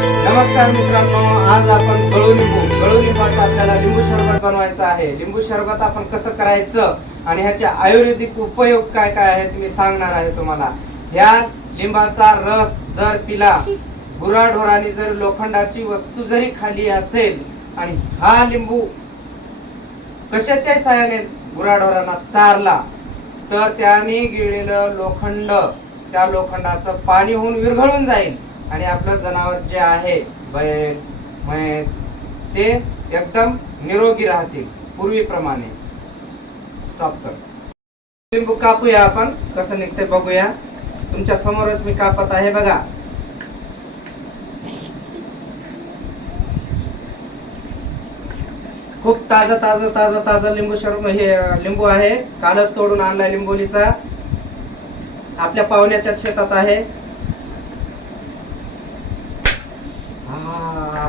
नमस्कार मित्रांनो, आज आपण गळू लिंबाचा आपल्याला लिंबू सरबत बनवायचं आहे। लिंबू सरबत आपण कसं करायचं आणि ह्याचे आयुर्वेदिक उपयोग काय काय आहेत मी सांगणार आहे तुम्हाला। ह्या लिंबाचा रस जर पिला, गुराढोरांनी जर लोखंडाची वस्तू जरी खाली असेल आणि हा लिंबू कशाच्या साहाय्याने गुराढोरांना चारला तर त्याने गिळलेलं लोखंड त्या लोखंडाचं पाणी होऊन विरघळून जाईल आणि आपलं जनावर जे आहे बैल म्हैस ते एकदम निरोगी राहतील पूर्वीप्रमाणे। स्टॉप कर। लिंबू कापूया आपण, कसं निघते बघूया। तुमच्या समोरच मी कापत आहे बघा। खूप ताजा ताजा ताजा ताजा लिंबू आहे, कालच तोडून आणलाय लिंबोलीचा, आपल्या पाहुण्याच्या शेतात आहे।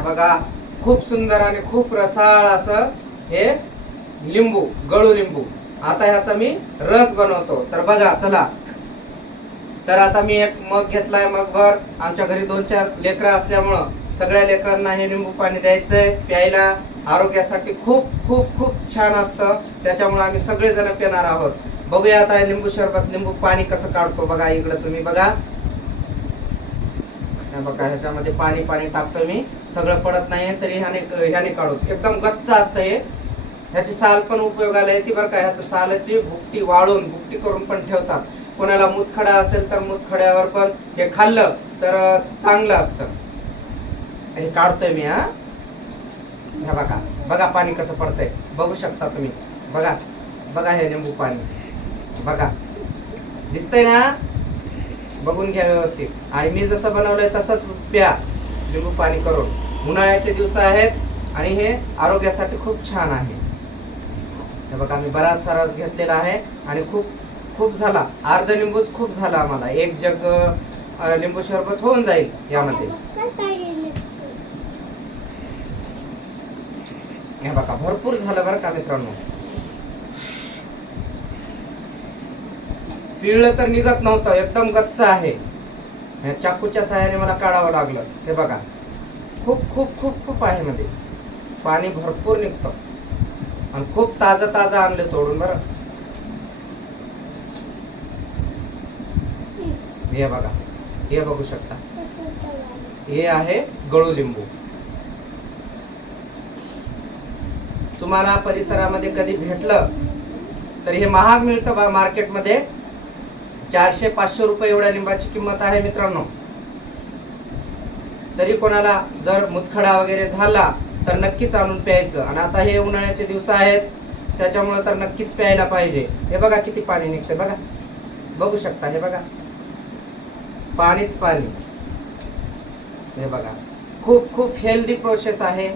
बघा खूप सुंदर आणि खूप रसाळ असं हे लिंबू, गळू लिंबू। आता ह्याचा मी रस बनवतो, तर बघा चला। तर आता मी एक मग घेतलाय, मगभर। आमच्या घरी 2-4 लेकरं असल्यामुळं सगळ्या लेकरांना हे लिंबू पाणी द्यायचंय प्यायला। आरोग्यासाठी खूप खूप खूप छान असतं, त्याच्यामुळे आम्ही सगळे जण पिणार आहोत। बघूया आता लिंबू सरबत, लिंबू पाणी कसं काढतो बघा। इकडे तुम्ही बघा, बघा ह्याच्यामध्ये पाणी पाणी टाकतो मी, सगळं पडत नाहीये तरी ह्याने काढू। एकदम गच्च असतं हे, ह्याची साल पण उपयोगाला येते बरं का। ह्याचं सालाची भुकटी वाळून भुकटी करून पण ठेवतात। कोणाला मुतखडा असेल तर मुतखड्यावर पण हे खाल्लं तर चांगलं असतं। हे काढतोय मी। हा बघा बघा पाणी कसं पडतंय, बघू शकता तुम्ही। बघा बघा हे लिंबू पाणी बघा, दिसतंय ना? बघून घ्या व्यवस्थित। आणि मी जसं बनवलंय तसंच प्या लिंबू पाणी करून। उन्हाळ्याचे दिवस आहेत आणि हे आरोग्यासाठी खूप छान आहे। हे बघा मी बराचसा रस घेतलेला आहे आणि खूप खूप झाला, अर्ध लिंबूच खूप झाला आम्हाला। 1 जग लिंबू सरबत होऊन जाईल यामध्ये। हे बघा भरपूर झालं बरं का मित्रांनो। पिळलं तर निघत नव्हतं, एकदम गच्च आहे। चाकूच्या साहाय्याने मला काढावं लागलं। हे बघा खूप खूप खूप खूप आहे मध्ये, पाणी भरपूर निघतं आणि खूप ताजा ताजा आणले तोडून बरं। हे बघा, हे बघू शकता, हे आहे गळू लिंबू। तुम्हाला परिसरामध्ये कधी भेटलं तर हे महाग मिळतं मार्केटमध्ये। 400-500 रुपये एवढ्या लिंबाची किंमत आहे मित्रांनो। तरी कोणाला जर मुतखडा वगैरे झाला तर नक्कीच आणून प्यायचं। आणि आता हे उन्हाळ्याचे दिवस आहेत त्याच्यामुळे तर नक्कीच प्यायला पाहिजे। हे बघा किती पाणी निघते बघा, बघू शकता। हे बघा पाणीच पाणी। हे बघा खूप खूप हेल्दी प्रोसेस आहे,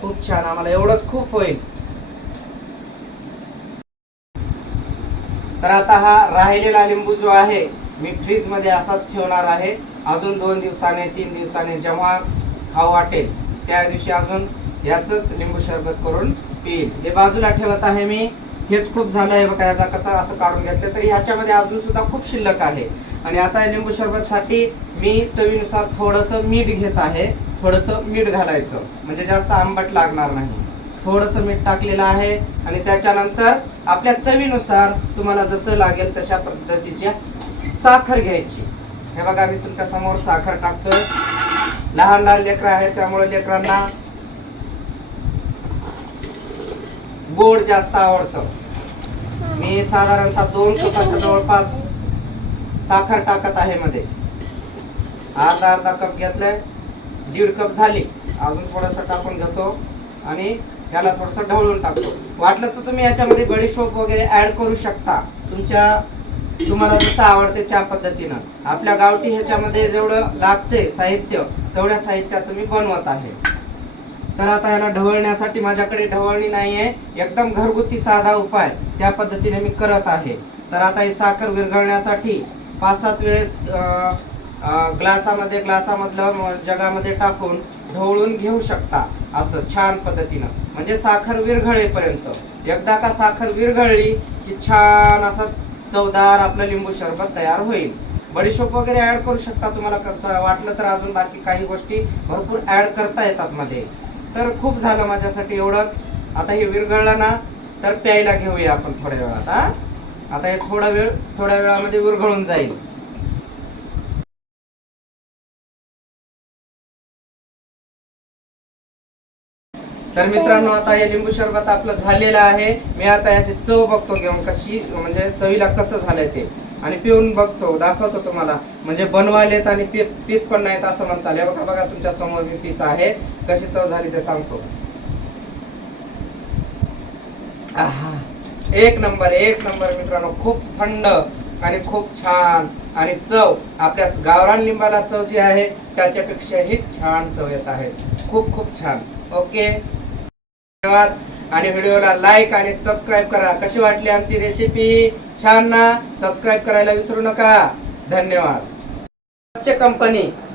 खूप छान। आम्हाला एवढंच खूप होईल। तर आता हा राहिलेला लिंबू जो आहे मी फ्रीज मध्ये असाच ठेवणार आहे। अजून 2 दिवसाने 3 दिवसाने जेव्हा खाऊ वाटेल त्या दिवशी अजून याचंच लिंबू सरबत करून पिईल। हे बाजूला ठेवत आहे मी। हेच खूप झालं आहे बघा, याचा कसं असं काढून घेतलं तरी ह्याच्यामध्ये अजून सुद्धा खूप शिल्लक आहे। आणि आता लिंबू सरबतसाठी मी चवीनुसार थोडंसं मीठ घेत आहे। थोडंसं मीठ घालायचं म्हणजे जास्त आंबट लागणार नाही। थोडंसं मीठ टाकलेलं आहे आणि त्याच्यानंतर आपल्या चवीनुसार तुम्हाला जसं लागेल तशा पद्धतीची साखर घ्यायची। हे बघा मी तुमच्या समोर साखर टाकतोय। लहान लहान लेकरं आहेत त्यामुळे लेकरांना गोड जास्त आवडतं। मी साधारणतः 2 कपाच्या जवळपास साखर टाकत आहे मध्ये। अर्धा कप घेतलंय, 1.5 कप झाली। अजून थोडंसं टाकून घेतो आणि याला थोडंसं ढवळून टाकतो। वाटलं तर तुम्ही याच्यामध्ये बडीशोप वगैरे ऍड करू शकता, तुम्हाला जसं आवडते त्या पद्धतीनं। आपल्या गावठी ह्याच्यामध्ये जेवढं लागते साहित्य तेवढ्या साहित्याचं मी बनवत आहे। तर आता याला ढवळण्यासाठी माझ्याकडे ढवळणी नाहीये, एकदम घरगुती साधा उपाय त्या पद्धतीने मी करत आहे। तर आता ही साखर विरघळण्यासाठी 5-7 वेळेस ग्लासामधलं जगामध्ये टाकून ढवळून घेऊ शकता असं छान पद्धतीनं, म्हणजे साखर विरघळेपर्यंत। एकदा का साखर विरघळली की छान असं चवदार आपलं लिंबू सरबत तयार होईल। बडीशोप वगैरे ऍड करू शकता, तुम्हाला कसं वाटलं तर अजून बाकी काही गोष्टी भरपूर ऍड करता येतात मध्ये. तर खूप झालं माझ्यासाठी एवढंच. आता हे विरघळलं ना तर प्यायला घेऊया आपण थोड्या वेळात. आता हे थोड्या वेळामध्ये विरघळून जाईल. तर मित्रांनो आता हे लिंबू सरबत आपलं झालेलं आहे. मी आता याची चव बघतो घेऊन कशी, म्हणजे चवीला कसं झालंय ते, आणि पिऊन बघतो, दाखवतो तुम्हाला. म्हणजे बनवायलेत आणि पीत पण नाहीत असं म्हणता आले. बघा बघा तुमच्या समोर मी पित आहे, कशी चव झाली ते सांगतो. आहा, एक नंबर मित्रांनो. खूप थंड आणि खूप छान, आणि चव आपल्या गावरान लिंबाला चव जी आहे त्याच्यापेक्षाही छान चव येत आहे. खूप खूप छान. ओके, धन्यवाद. आणि व्हिडिओला लाईक आणि सबस्क्राईब करा. कशी वाटली आमची रेसिपी? छान ना? सबस्क्राईब करायला विसरू नका. धन्यवाद.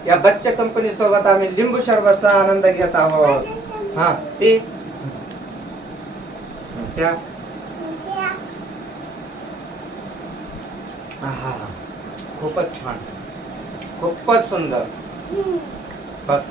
या बच्चे कंपनी सोबत आम्ही लिंबू सरबतचा आनंद घेत आहोत. हा ते त्या खूपच छान, खूपच सुंदर. बस.